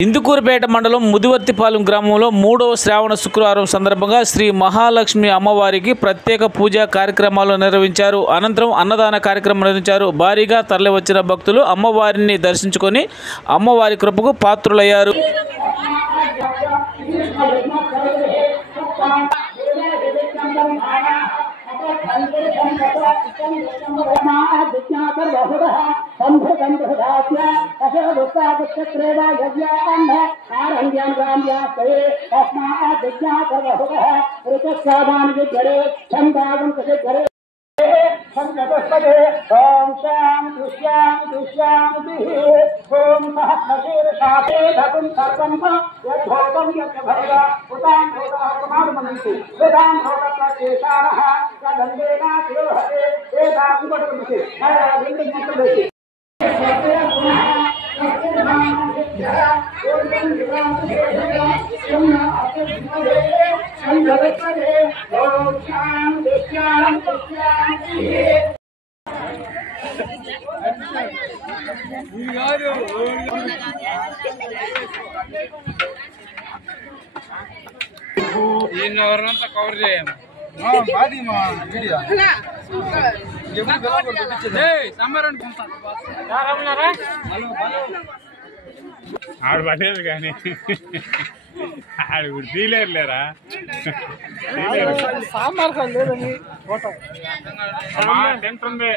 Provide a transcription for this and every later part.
ఇందుకూరుపేట మండలం ముదివర్తిపాలెం గ్రామంలో 3వ శ్రావణ శుక్రవారం సందర్భంగా శ్రీ మహాలక్ష్మి అమ్మవారికి ప్రత్యేక పూజా కార్యక్రమాలు నిర్వహించారు. అనంతరం అన్నదాన కార్యక్రమం నిర్వహించారు. భారీగా తరలివచ్చిన భక్తులు అమ్మవారిని దర్శించుకొని అమ్మవారి కృపకు పాత్రులయ్యారు. ओम शांति शांति शांति ओम सहस्रशीर्षाते धकुं सर्वं यद्भोगं यद्भोगा उदां भोगा कुमारमन्ति वेदां भोगप्रचेशारः सदन्देना तिरोहते वेदां गुणमन्ति नयविन्दन्ति ओम शांति शांति शांति కవర్ చేయండి. ఆడు పడేది కానీ ఆడు తీలేరులేరా సాంబార్ లేదని ఫోటో తింటుంది.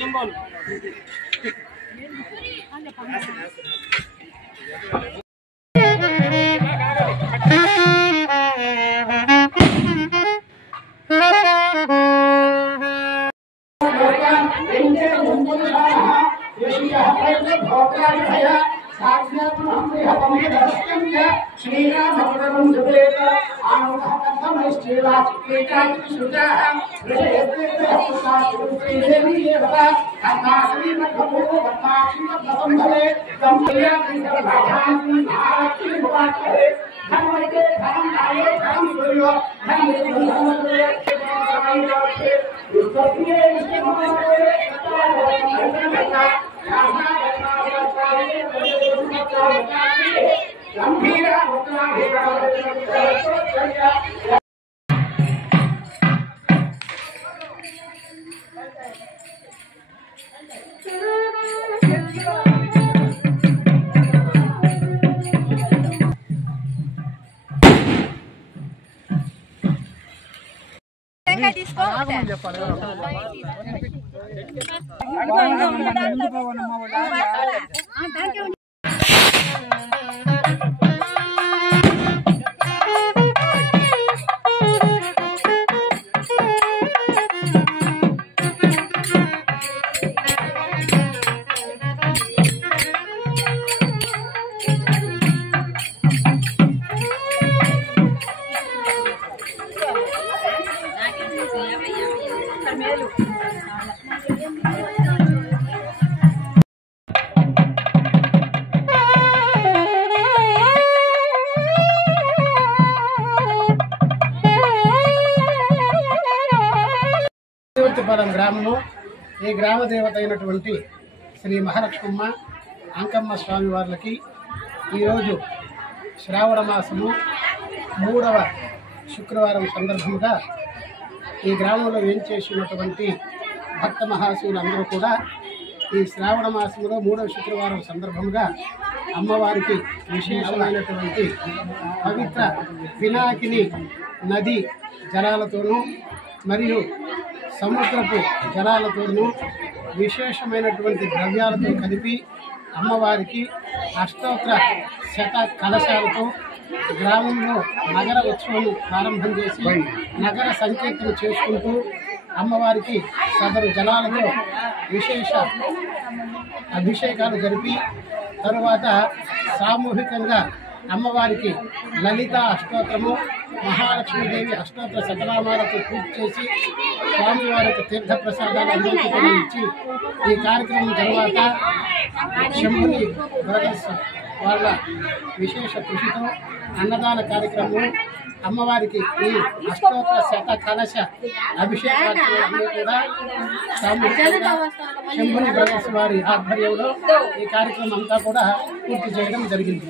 జింబాలు గ్రామము ఈ గ్రామ దేవత అయినటువంటి శ్రీ మహాలక్ష్మమ్మ అంకమ్మ స్వామి వారికి ఈరోజు శ్రావణ మాసము 3వ శుక్రవారం సందర్భంగా ఈ గ్రామంలో వేంచేసినటువంటి భక్త మహాశయులందరూ కూడా ఈ శ్రావణ మాసంలో 3వ శుక్రవారం సందర్భంగా అమ్మవారికి విశేషమైనటువంటి పవిత్ర పినాకిని నది జలాలతోనూ మరియు సముద్రపు జలాలతోనూ విశేషమైనటువంటి ద్రవ్యాలతో కలిపి అమ్మవారికి అష్టోత్తర శత కలశాలతో గ్రామంలో నగర ఉత్సవం ప్రారంభం చేసి నగర సంకీర్తన చేసుకుంటూ అమ్మవారికి సదరు జలాలతో విశేష అభిషేకాలు జరిపి తరువాత సామూహికంగా అమ్మవారికి లలిత అష్టోత్తరము, మహాలక్ష్మీదేవి అష్టోత్తర శతనామాలతో పూజ చేసి స్వామివారికి తీర్థ ప్రసాదాలు అందరికీ ఇచ్చి ఈ కార్యక్రమం తర్వాత శంభుని బ్రదర్స్ వాళ్ళ విశేష కృషితో అన్నదాన కార్యక్రమం, అమ్మవారికి ఈ అష్టోత్తర శత కలశ అభిషేకాలు కూడా సామూహికంగా శంభుని బ్రదర్స్ వారి ఆధ్వర్యంలో ఈ కార్యక్రమం అంతా కూడా పూర్తి చేయడం జరిగింది.